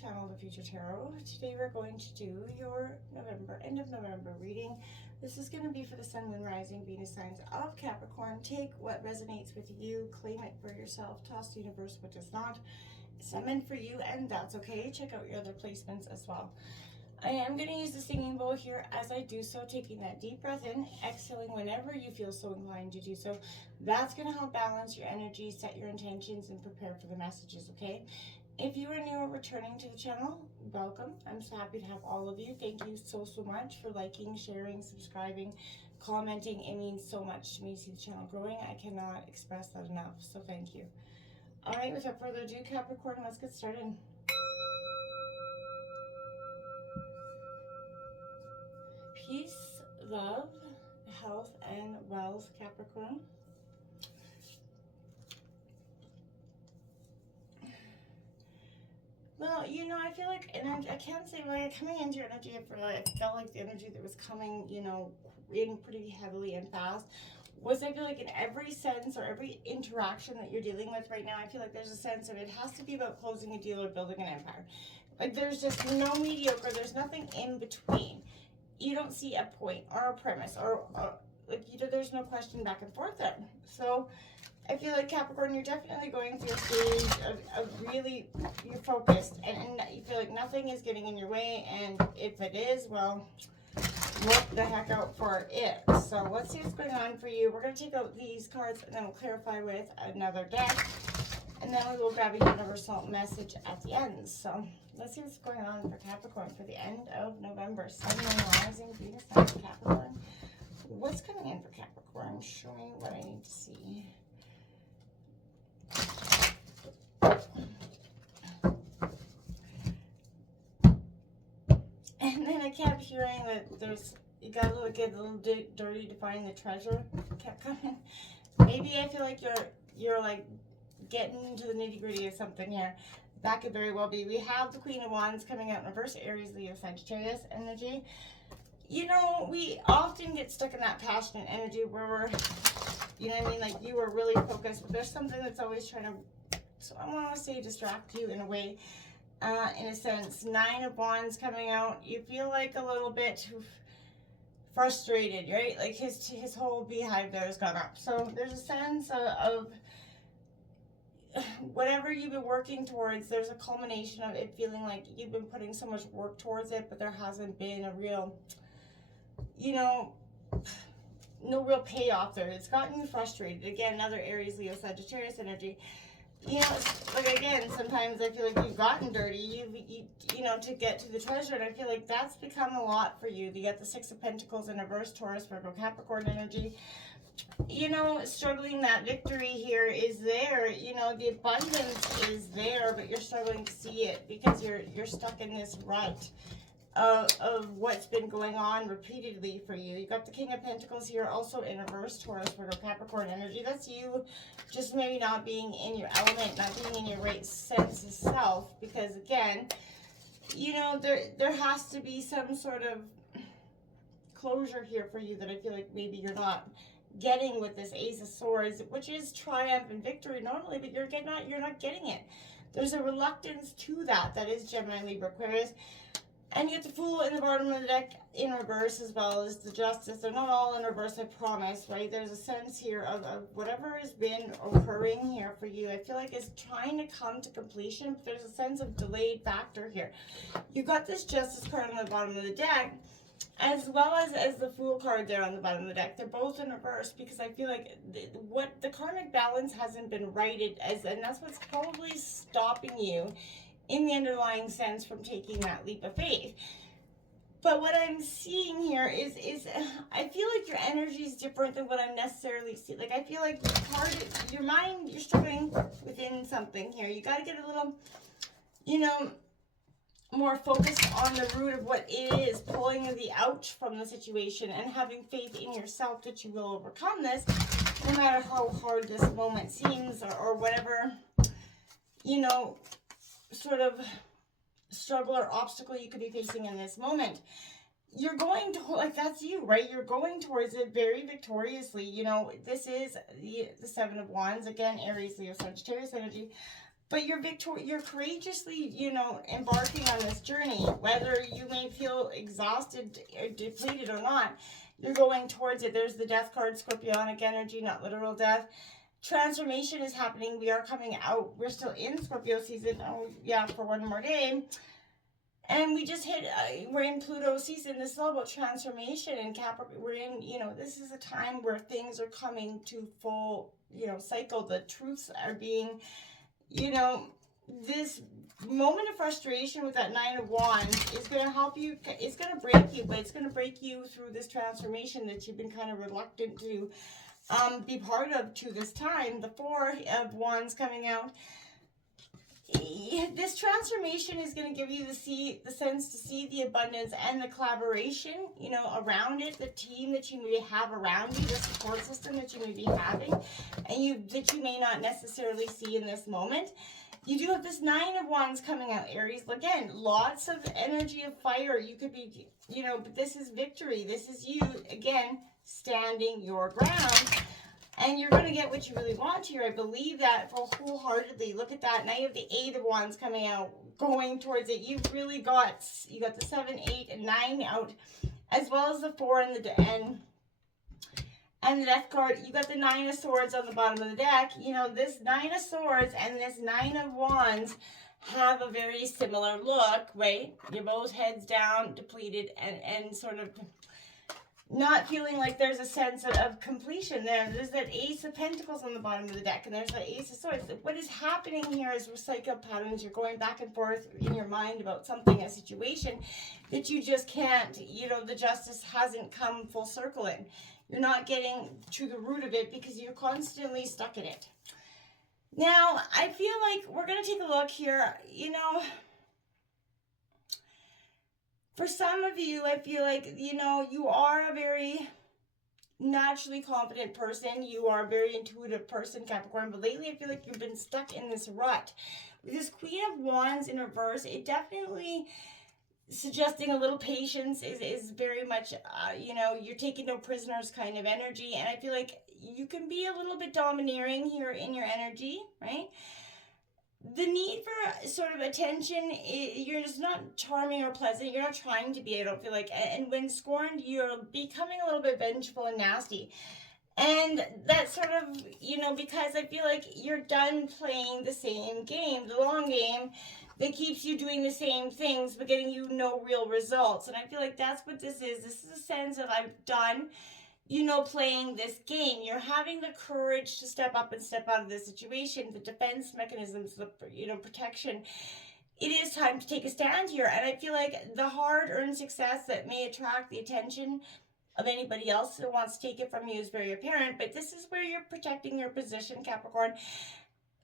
channel, The Future Tarot. Today we're going to do your end of November reading. This is going to be for the Sun, Moon, Rising, Venus signs of Capricorn. Take what resonates with you, claim it for yourself, toss the universe what does not. It's not meant for you, and that's okay. Check out your other placements as well. I am going to use the singing bowl here as I do so, taking that deep breath in, exhaling whenever you feel so inclined to do so. That's going to help balance your energy, set your intentions, and prepare for the messages, okay? If you are new or returning to the channel, welcome. I'm so happy to have all of you. Thank you so much for liking, sharing, subscribing, commenting. It means so much to me to see the channel growing. I cannot express that enough, so thank you. All right, without further ado, Capricorn, let's get started. Peace, love, health, and wealth, Capricorn. Well, you know, I feel like energy, I can't say, like, coming into your energy, I felt like the energy that was coming, you know, in pretty heavily and fast was, I feel like, in every sense or every interaction that you're dealing with right now, I feel like there's a sense of it has to be about closing a deal or building an empire. Like, there's just no mediocre, there's nothing in between. You don't see a point or a premise or like, you know, there's no question back and forth there. So I feel like, Capricorn, you're definitely going through a stage of really, you're focused and you feel like nothing is getting in your way, and if it is, well, look the heck out for it. So let's see what's going on for you. We're going to take out these cards and then we'll clarify with another deck, and then we will grab a universal message at the end. So let's see what's going on for Capricorn for the end of November. Sun, Moon, Rising, Venus signs of Capricorn. What's coming in for Capricorn? Show me what I need to see. And then I kept hearing that you got to get a little dirty to find the treasure. Kept coming. Maybe I feel like you're like getting into the nitty gritty of something here. That could very well be. We have the Queen of Wands coming out in reverse, Aries, Leo, Sagittarius energy. You know, we often get stuck in that passionate energy where we're, you know what I mean, like you were really focused, but there's something that's always trying to, so I want to say, distract you in a way. In a sense, Nine of Wands coming out, you feel like a little bit frustrated, right? Like his whole beehive there has gone up. So there's a sense of whatever you've been working towards, there's a culmination of it feeling like you've been putting so much work towards it, but there hasn't been a real, you know, no real payoff there. It's gotten you frustrated. Again, another Aries, Leo, Sagittarius energy. You know, like, again, sometimes I feel like you've gotten dirty, you know, to get to the treasure, and I feel like that's become a lot for you. You got the Six of Pentacles in reverse, Taurus, Virgo, Capricorn energy. You know, struggling, that victory here is there. You know, the abundance is there, but you're struggling to see it because you're stuck in this rut of what's been going on repeatedly for you. You got the King of Pentacles here, also in reverse, Taurus, Virgo, Capricorn energy. That's you just maybe not being in your element, not being in your right sense of self, because again, you know, there has to be some sort of closure here for you that I feel like maybe you're not getting with this Ace of Swords, which is triumph and victory normally, but you're not getting it. There's a reluctance to that is Gemini, Libra, Aquarius. And you get the Fool in the bottom of the deck in reverse, as well as the Justice. They're not all in reverse, I promise, right? There's a sense here of whatever has been occurring here for you. I feel like it's trying to come to completion, but there's a sense of delayed factor here. You've got this Justice card on the bottom of the deck, as well as the Fool card there on the bottom of the deck. They're both in reverse because I feel like what the karmic balance hasn't been righted as, and that's what's probably stopping you in the underlying sense from taking that leap of faith. But what I'm seeing here is I feel like your energy is different than what I'm necessarily seeing. Like, I feel like your mind, you're struggling within something here. You got to get a little, you know, more focused on the root of what it is, pulling the ouch from the situation and having faith in yourself that you will overcome this, no matter how hard this moment seems or whatever, you know, sort of struggle or obstacle you could be facing in this moment. You're going to, like, that's you, right? You're going towards it very victoriously. You know, this is the Seven of Wands, again, Aries, Leo, Sagittarius energy. But you're courageously, you know, embarking on this journey. Whether you may feel exhausted or depleted or not, you're going towards it. There's the death card, Scorpionic energy, not literal death. Transformation is happening. We are coming out. We're still in Scorpio season. Oh, yeah, for one more day. And we just hit, we're in Pluto season. This is all about transformation. And Capricorn, we're in, you know, this is a time where things are coming to full, you know, cycle. The truths are being, you know, this moment of frustration with that Nine of Wands is going to help you. It's going to break you, but it's going to break you through this transformation that you've been kind of reluctant to be part of to this time. The Four of Wands coming out. This transformation is going to give you the sense to see the abundance and the collaboration, you know, around it, the team that you may have around you, the support system that you may be having, and that you may not necessarily see in this moment. You do have this Nine of Wands coming out, Aries. Again, lots of energy of fire. You could be, you know, but this is victory. This is you, again, standing your ground. And you're going to get what you really want here. I believe that wholeheartedly. Look at that. Now you have the Eight of Wands coming out, going towards it. You've really got, you got the 7, 8, and 9 out, as well as the 4 and the Death card. You got the 9 of Swords on the bottom of the deck. You know, this 9 of Swords and this 9 of Wands have a very similar look, right? You're both heads down, depleted, and sort of not feeling like there's a sense of completion there. There's that Ace of Pentacles on the bottom of the deck, and there's that Ace of Swords. What is happening here is recycled patterns. You're going back and forth in your mind about something, a situation that you just can't, you know, the justice hasn't come full circle in. You're not getting to the root of it because you're constantly stuck in it. Now, I feel like we're going to take a look here, you know. For some of you, I feel like, you know, you are a very naturally confident person. You are a very intuitive person, Capricorn. But lately, I feel like you've been stuck in this rut. With this Queen of Wands in reverse, it definitely suggesting a little patience is very much, you know, you're taking no prisoners kind of energy. And I feel like you can be a little bit domineering here in your energy, right? The need for sort of attention, you're just not charming or pleasant. You're not trying to be, I don't feel like. And when scorned, you're becoming a little bit vengeful and nasty. And that sort of, you know, because I feel like you're done playing the same game, the long game, that keeps you doing the same things, but getting you no real results. And I feel like that's what this is. This is a sense of I'm done, you know, playing this game. You're having the courage to step up and step out of this situation, the defense mechanisms, the, you know, protection. It is time to take a stand here. And I feel like the hard-earned success that may attract the attention of anybody else who wants to take it from you is very apparent. But this is where you're protecting your position, Capricorn.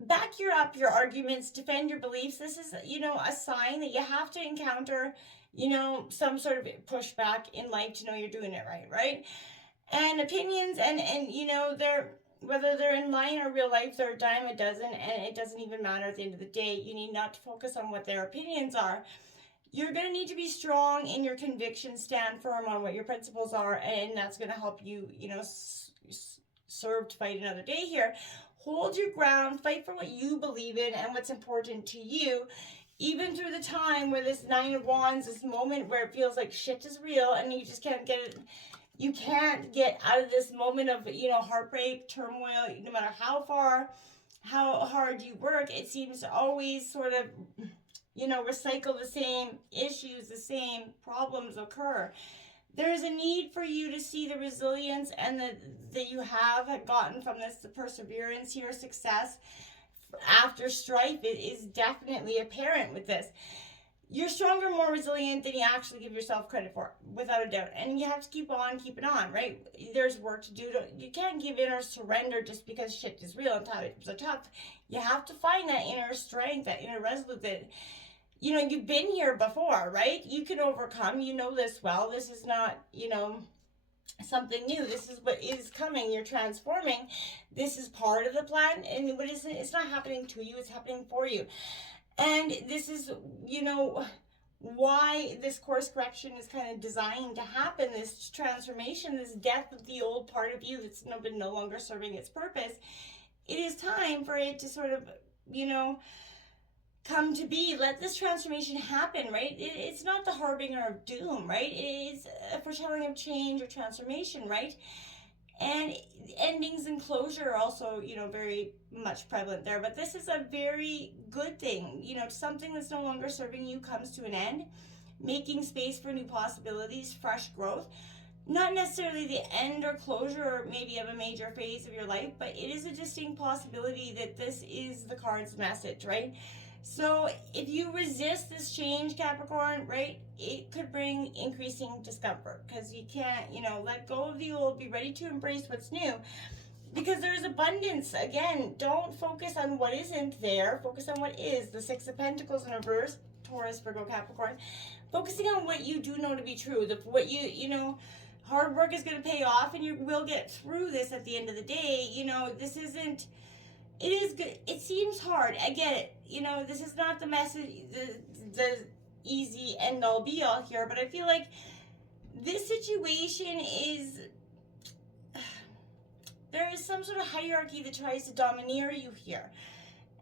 Back up your arguments, defend your beliefs. This is, you know, a sign that you have to encounter, you know, some sort of pushback in life to know you're doing it right? And opinions, and you know, whether they're in line or real life, they're a dime a dozen, and it doesn't even matter at the end of the day. You need not to focus on what their opinions are. You're going to need to be strong in your convictions, stand firm on what your principles are, and that's going to help you, you know, serve to fight another day here. Hold your ground, fight for what you believe in and what's important to you, even through the time where this Nine of Wands, this moment where it feels like shit is real and you just can't get it. You can't get out of this moment of, you know, heartbreak, turmoil, no matter how hard you work. It seems to always sort of, you know, recycle the same issues, the same problems occur. There's a need for you to see the resilience and that you have gotten from this, the perseverance here, success after strife. It is definitely apparent with this. You're stronger, more resilient than you actually give yourself credit for, without a doubt. And you have to keep on keeping on, right? There's work to do. You can't give in or surrender just because shit is real and times are tough. You have to find that inner strength, that inner resolute that, you know, you've been here before, right? You can overcome. You know this well. This is not, you know, something new. This is what is coming. You're transforming. This is part of the plan. And what is it? It's not happening to you. It's happening for you. And this is, you know, why this course correction is kind of designed to happen, this transformation, this death of the old part of you that's been no longer serving its purpose. It is time for it to sort of, you know, come to be. Let this transformation happen, right? It's not the harbinger of doom, right? It is a foretelling of change or transformation, right? And endings and closure are also, you know, very much prevalent there. But this is a very good thing. You know, something that's no longer serving you comes to an end, making space for new possibilities, fresh growth. Not necessarily the end or closure or maybe of a major phase of your life, but it is a distinct possibility that this is the card's message, right? So if you resist this change, Capricorn, right, it could bring increasing discomfort because you can't, you know, let go of the old, be ready to embrace what's new. Because there's abundance. Again, don't focus on what isn't there. Focus on what is. The Six of Pentacles in reverse, Taurus, Virgo, Capricorn. Focusing on what you do know to be true. What you know, hard work is going to pay off and you will get through this at the end of the day. You know, this isn't, it is good. It seems hard. I get it. You know, this is not the message, the easy end all be all here, but I feel like this situation is, there is some sort of hierarchy that tries to domineer you here.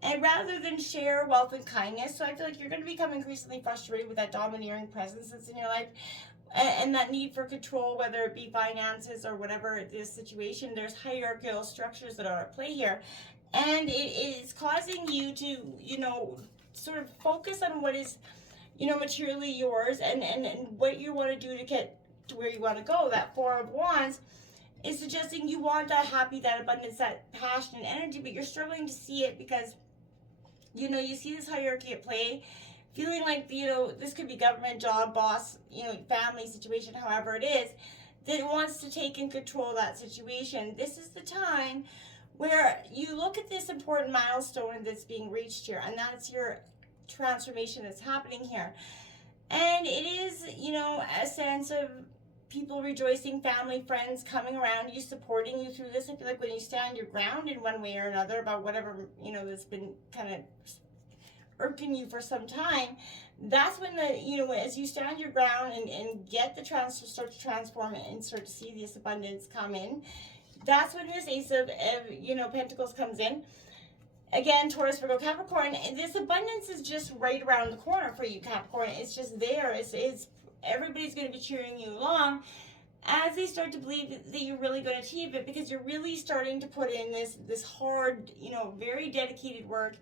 And rather than share wealth and kindness, so I feel like you're going to become increasingly frustrated with that domineering presence that's in your life and that need for control, whether it be finances or whatever this situation. There's hierarchical structures that are at play here. And it is causing you to, you know, sort of focus on what is, you know, materially yours and what you want to do to get to where you want to go. That Four of Wands is suggesting you want that happy, that abundance, that passion and energy, but you're struggling to see it because, you know, you see this hierarchy at play, feeling like, you know, this could be government, job, boss, you know, family situation, however it is, that wants to take and control that situation. This is the time where you look at this important milestone that's being reached here, and that's your transformation that's happening here. And it is, you know, a sense of people rejoicing, family, friends coming around you, supporting you through this. I feel like when you stand your ground in one way or another about whatever, you know, that's been kind of irking you for some time, that's when the, you know, as you stand your ground and get the start to transform it and start to see this abundance come in, that's when this Ace of you know, Pentacles comes in. Again, Taurus, Virgo, Capricorn, this abundance is just right around the corner for you, Capricorn. It's just there. It's everybody's going to be cheering you along as they start to believe that you're really going to achieve it, because you're really starting to put in this hard, you know, very dedicated work.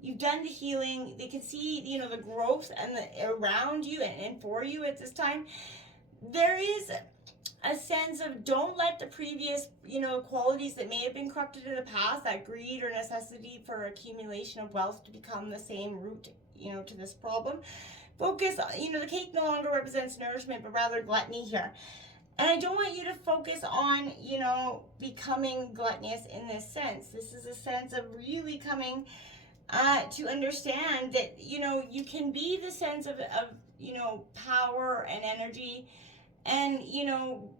You've done the healing. They can see, you know, the growth and the around you and for you at this time. There is a sense of don't let the previous, you know, qualities that may have been corrupted in the past, that greed or necessity for accumulation of wealth, to become the same root, you know, to this problem. Focus, you know, the cake no longer represents nourishment, but rather gluttony here. And I don't want you to focus on, you know, becoming gluttonous in this sense. This is a sense of really coming to understand that, you know, you can be the sense of, you know, power and energy and, you know,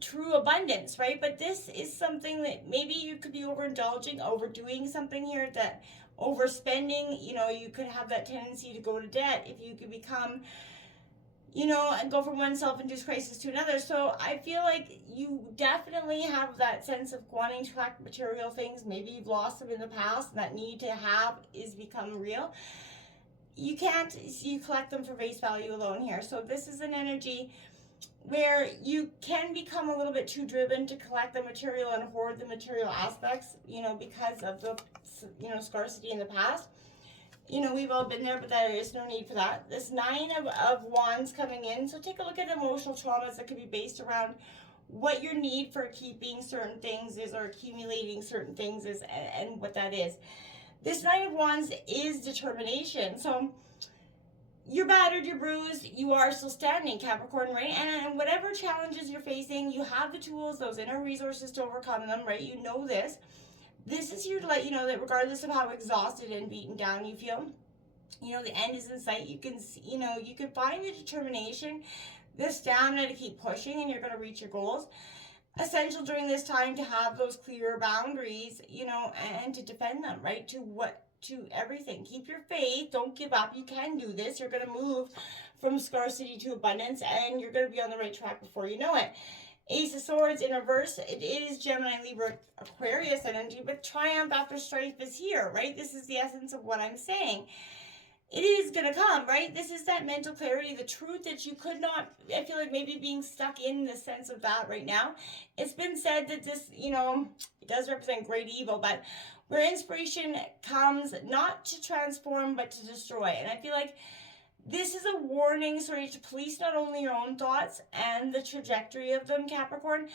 true abundance, right? But this is something that maybe you could be overindulging, overdoing something here, that overspending, you know, you could have that tendency to go to debt if you could become, you know, and go from one self-induced crisis to another. So I feel like you definitely have that sense of wanting to collect material things. Maybe you've lost them in the past and that need to have is become real. You can't, you collect them for face value alone here. So this is an energy where you can become a little bit too driven to collect the material and hoard the material aspects, you know, because of the, you know, scarcity in the past. You know, we've all been there, but there is no need for that. This Nine of Wands coming in. So take a look at emotional traumas that could be based around what your need for keeping certain things is, or accumulating certain things is, and what that is. This Nine of Wands is determination. So you're battered, you're bruised, you are still standing, Capricorn, right? And whatever challenges you're facing, you have the tools, those inner resources to overcome them, right? You know this. This is here to let you know that regardless of how exhausted and beaten down you feel, you know, the end is in sight. You can, you know, you can find the determination, the stamina to keep pushing, and you're going to reach your goals. Essential during this time to have those clear boundaries, you know, and to defend them, right? To everything. Keep your faith. Don't give up. You can do this. You're going to move from scarcity to abundance, and you're going to be on the right track before you know it. Ace of Swords in reverse, it is Gemini, Libra, Aquarius energy, but triumph after strife is here, right? This is the essence of what I'm saying. It is going to come, right? This is that mental clarity, the truth that you could not, I feel like maybe being stuck in the sense of that right now. It's been said that this, you know, it does represent great evil, but where inspiration comes not to transform, but to destroy. And I feel like this is a warning, sorry, to police not only your own thoughts and the trajectory of them, Capricorn,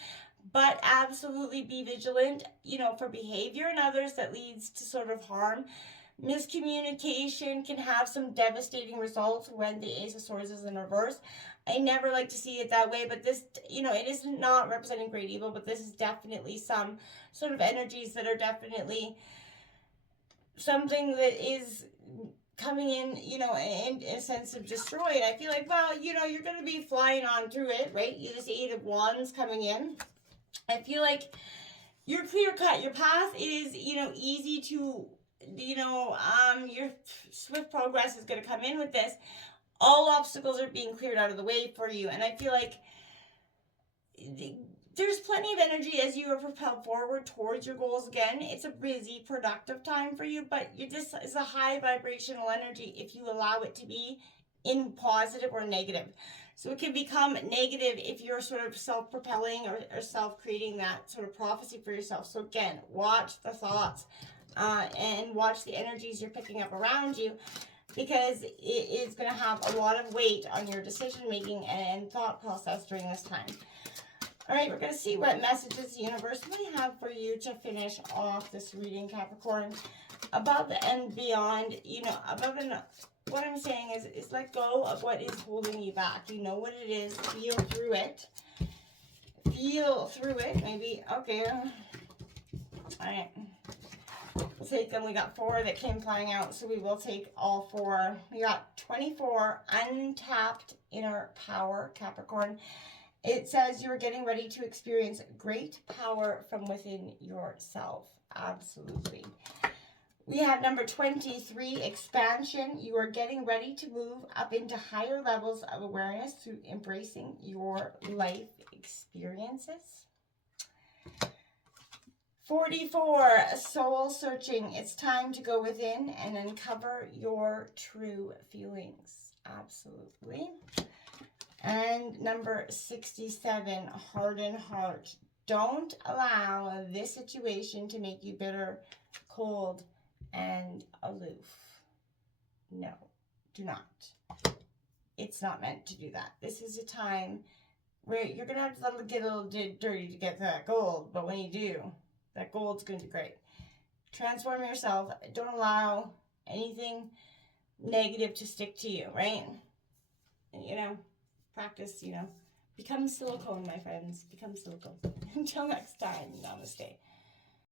but absolutely be vigilant, you know, for behavior in others that leads to sort of harm. Miscommunication can have some devastating results when the Ace of Swords is in reverse. I never like to see it that way, but this, you know, it is not representing great evil, but this is definitely some sort of energies that are definitely something that is coming in, you know, in a sense of destroyed. I feel like, well, you know, you're going to be flying on through it, right? You this Eight of Wands coming in. I feel like you're clear cut. Your path is, you know, easy to, you know, your swift progress is going to come in with this. All obstacles are being cleared out of the way for you. And I feel like there's plenty of energy as you are propelled forward towards your goals again. It's a busy, productive time for you, but this is a high vibrational energy if you allow it to be in positive or negative. So it can become negative if you're sort of self-propelling or self-creating that sort of prophecy for yourself. So again, watch the thoughts and watch the energies you're picking up around you, because it is going to have a lot of weight on your decision-making and thought process during this time. All right, we're going to see what messages the universe may have for you to finish off this reading, Capricorn. Above and beyond, you know, above and what I'm saying is let go of what is holding you back. You know what it is. Feel through it. Feel through it. Maybe, okay. All right. We'll take them. We got 4 that came flying out, so we will take all 4. We got 24 untapped inner power, Capricorn. It says you are getting ready to experience great power from within yourself. Absolutely. We have number 23, expansion. You are getting ready to move up into higher levels of awareness through embracing your life experiences. 44, soul searching. It's time to go within and uncover your true feelings. Absolutely. And number 67, hardened heart. Don't allow this situation to make you bitter, cold, and aloof. No, do not. It's not meant to do that. This is a time where you're going to have to get a little dirty to get that gold, but when you do, that gold's going to be great. Transform yourself. Don't allow anything negative to stick to you, right? And, you know, practice, you know, become silicone, my friends. Become silicone. Until next time, namaste.